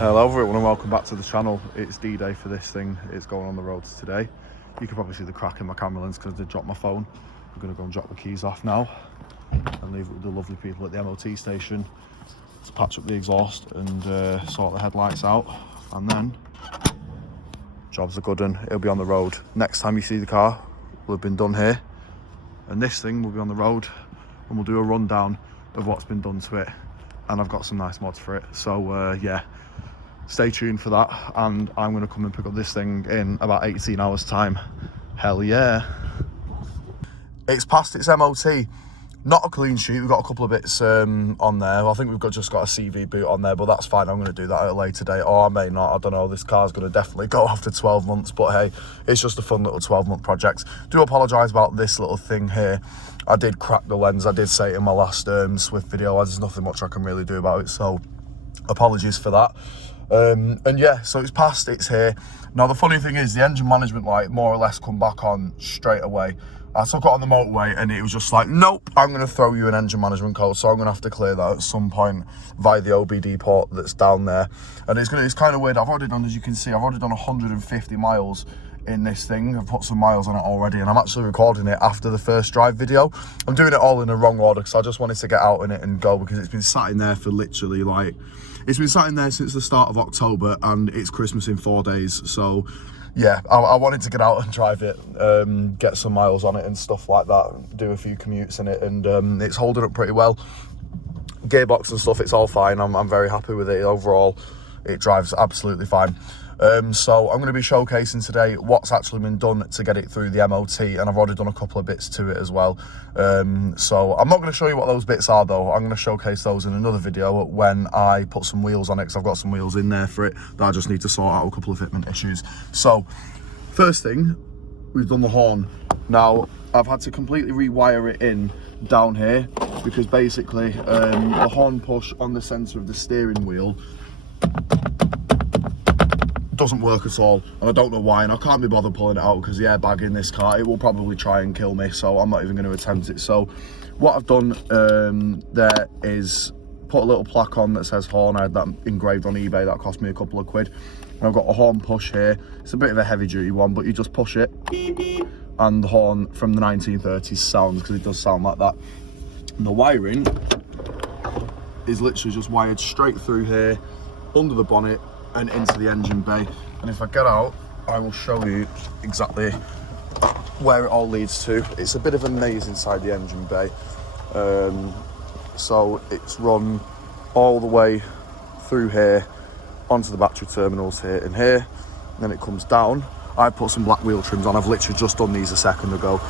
Hello everyone and welcome back to the channel. It's D-Day for this thing. It's going on the roads today. You can probably see the crack in my camera lens because I did drop my phone. I'm going to go and drop the keys off now and leave it with the lovely people at the MOT station to patch up the exhaust and sort the headlights out, and then job's a good one. It'll be on the road. Next time you see the car will have been done here, and this thing will be on the road, and we'll do a rundown of what's been done to it, and I've got some nice mods for it. So yeah, stay tuned for that, and I'm going to come and pick up this thing in about 18 hours time. Hell yeah. It's passed its MOT. Not a clean sheet, we've got a couple of bits on there. I think we've just got a CV boot on there, but that's fine. I'm going to do that at a later date, or I may not, I don't know. This car's going to definitely go after 12 months, but hey, it's just a fun little 12-month project. Do apologise about this little thing here. I did crack the lens, I did say it in my last Swift video. There's nothing much I can really do about it, so apologies for that. And yeah, so it's passed, it's here. Now the funny thing is, the engine management light more or less come back on straight away. I took it on the motorway and it was just like, nope, I'm going to throw you an engine management code, so I'm going to have to clear that at some point via the OBD port that's down there. And it's kind of weird. I've already done, as you can see, I've already done 150 miles in this thing. I've put some miles on it already, and I'm actually recording it after the first drive video. I'm doing it all in the wrong order because I just wanted to get out in it and go, because it's been sat in there for literally like, it's been sat in there since the start of October, and it's Christmas in 4 days. So yeah, I wanted to get out and drive it, get some miles on it and stuff like that, do a few commutes in it, and it's holding up pretty well. Gearbox and stuff, it's all fine. I'm very happy with it. Overall, it drives absolutely fine. So I'm going to be showcasing today what's actually been done to get it through the MOT, and I've already done a couple of bits to it as well. So I'm not going to show you what those bits are though. I'm going to showcase those in another video when I put some wheels on it, because I've got some wheels in there for it that I just need to sort out a couple of fitment issues. So first thing, we've done the horn. Now I've had to completely rewire it in down here, because basically the horn push on the centre of the steering wheel doesn't work at all, and I don't know why, and I can't be bothered pulling it out because the airbag in this car, it will probably try and kill me, so I'm not even going to attempt it. So what I've done there is put a little plaque on that says horn. I had that engraved on eBay, that cost me a couple of quid, and I've got a horn push here. It's a bit of a heavy duty one, but you just push it and the horn from the 1930s sounds, because it does sound like that. And the wiring is literally just wired straight through here, under the bonnet and into the engine bay. And if I get out, I will show you exactly where it all leads to. It's a bit of a maze inside the engine bay. So it's run all the way through here onto the battery terminals here and here, and then it comes down. I put some black wheel trims on. I've literally just done these a second ago,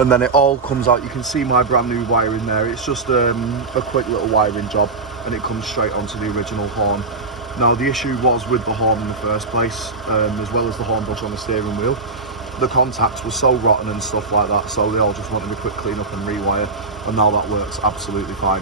and then it all comes out. You can see my brand new wiring there. It's just a quick little wiring job, and it comes straight onto the original horn. Now the issue was with the horn in the first place, as well as the horn push on the steering wheel. The contacts were so rotten and stuff like that, so they all just wanted a quick clean up and rewire, and now that works absolutely fine.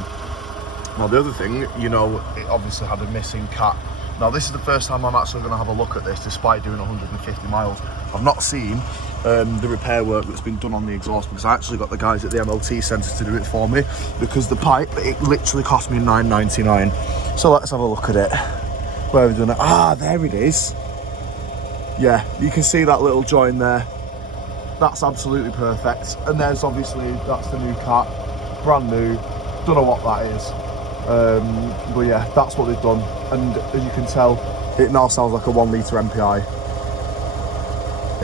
Now the other thing, you know, it obviously had a missing cap. Now this is the first time I'm actually going to have a look at this, despite doing 150 miles. I've not seen the repair work that's been done on the exhaust, because I actually got the guys at the MOT centre to do it for me, because the pipe, it literally cost me $9.99. So let's have a look at it. Where have we done it? Ah, there it is. Yeah, you can see that little join there. That's absolutely perfect. And there's obviously, that's the new cap, brand new. Don't know what that is. But yeah, that's what they've done. And as you can tell, it now sounds like a 1 litre MPI.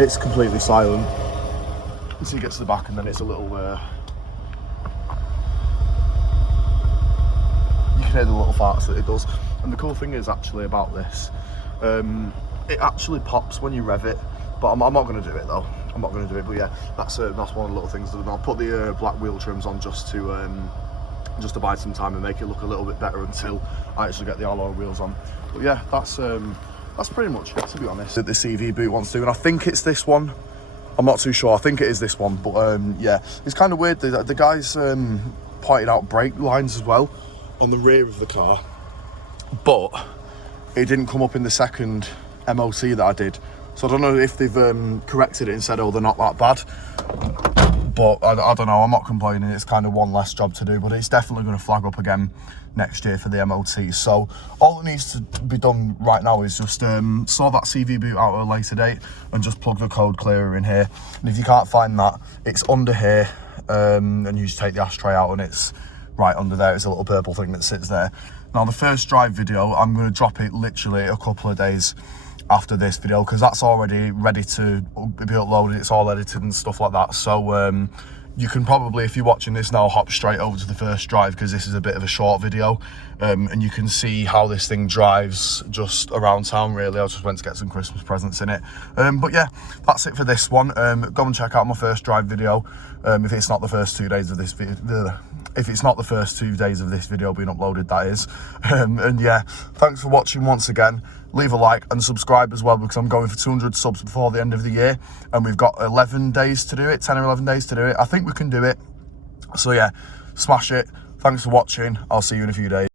It's completely silent until you get to the back, and then it's a little, you can hear the little farts that it does. And the cool thing is actually about this, it actually pops when you rev it, but I'm not going to do it though. I'm not going to do it, but yeah, that's one of the little things. I'll put the black wheel trims on just to buy some time and make it look a little bit better until I actually get the alloy wheels on. But yeah, that's pretty much it, to be honest, that the CV boot wants to do, and I think it's this one. I'm not too sure. I think it is this one, but yeah, it's kind of weird. The guys pointed out brake lines as well on the rear of the car, but it didn't come up in the second MOT that I did. So I don't know if they've corrected it and said, oh, they're not that bad. But I don't know, I'm not complaining. It's kind of one less job to do, but it's definitely going to flag up again next year for the MOT. So all that needs to be done right now is just sort that CV boot out at a later date and just plug the code clearer in here. And if you can't find that, it's under here, and you just take the ashtray out and it's right under there. It's a little purple thing that sits there. Now the first drive video, I'm going to drop it literally a couple of days after this video, because that's already ready to be uploaded. It's all edited and stuff like that. So you can probably, if you're watching this now, hop straight over to the first drive, because this is a bit of a short video, and you can see how this thing drives just around town. Really, I just went to get some Christmas presents in it. But yeah, that's it for this one. Go and check out my first drive video if it's not the first 2 days of this video. If it's not the first 2 days of this video being uploaded, that is. And yeah, thanks for watching once again. Leave a like and subscribe as well, because I'm going for 200 subs before the end of the year, and we've got 11 days to do it, 10 or 11 days to do it. I think we can do it. So yeah, smash it. Thanks for watching. I'll see you in a few days.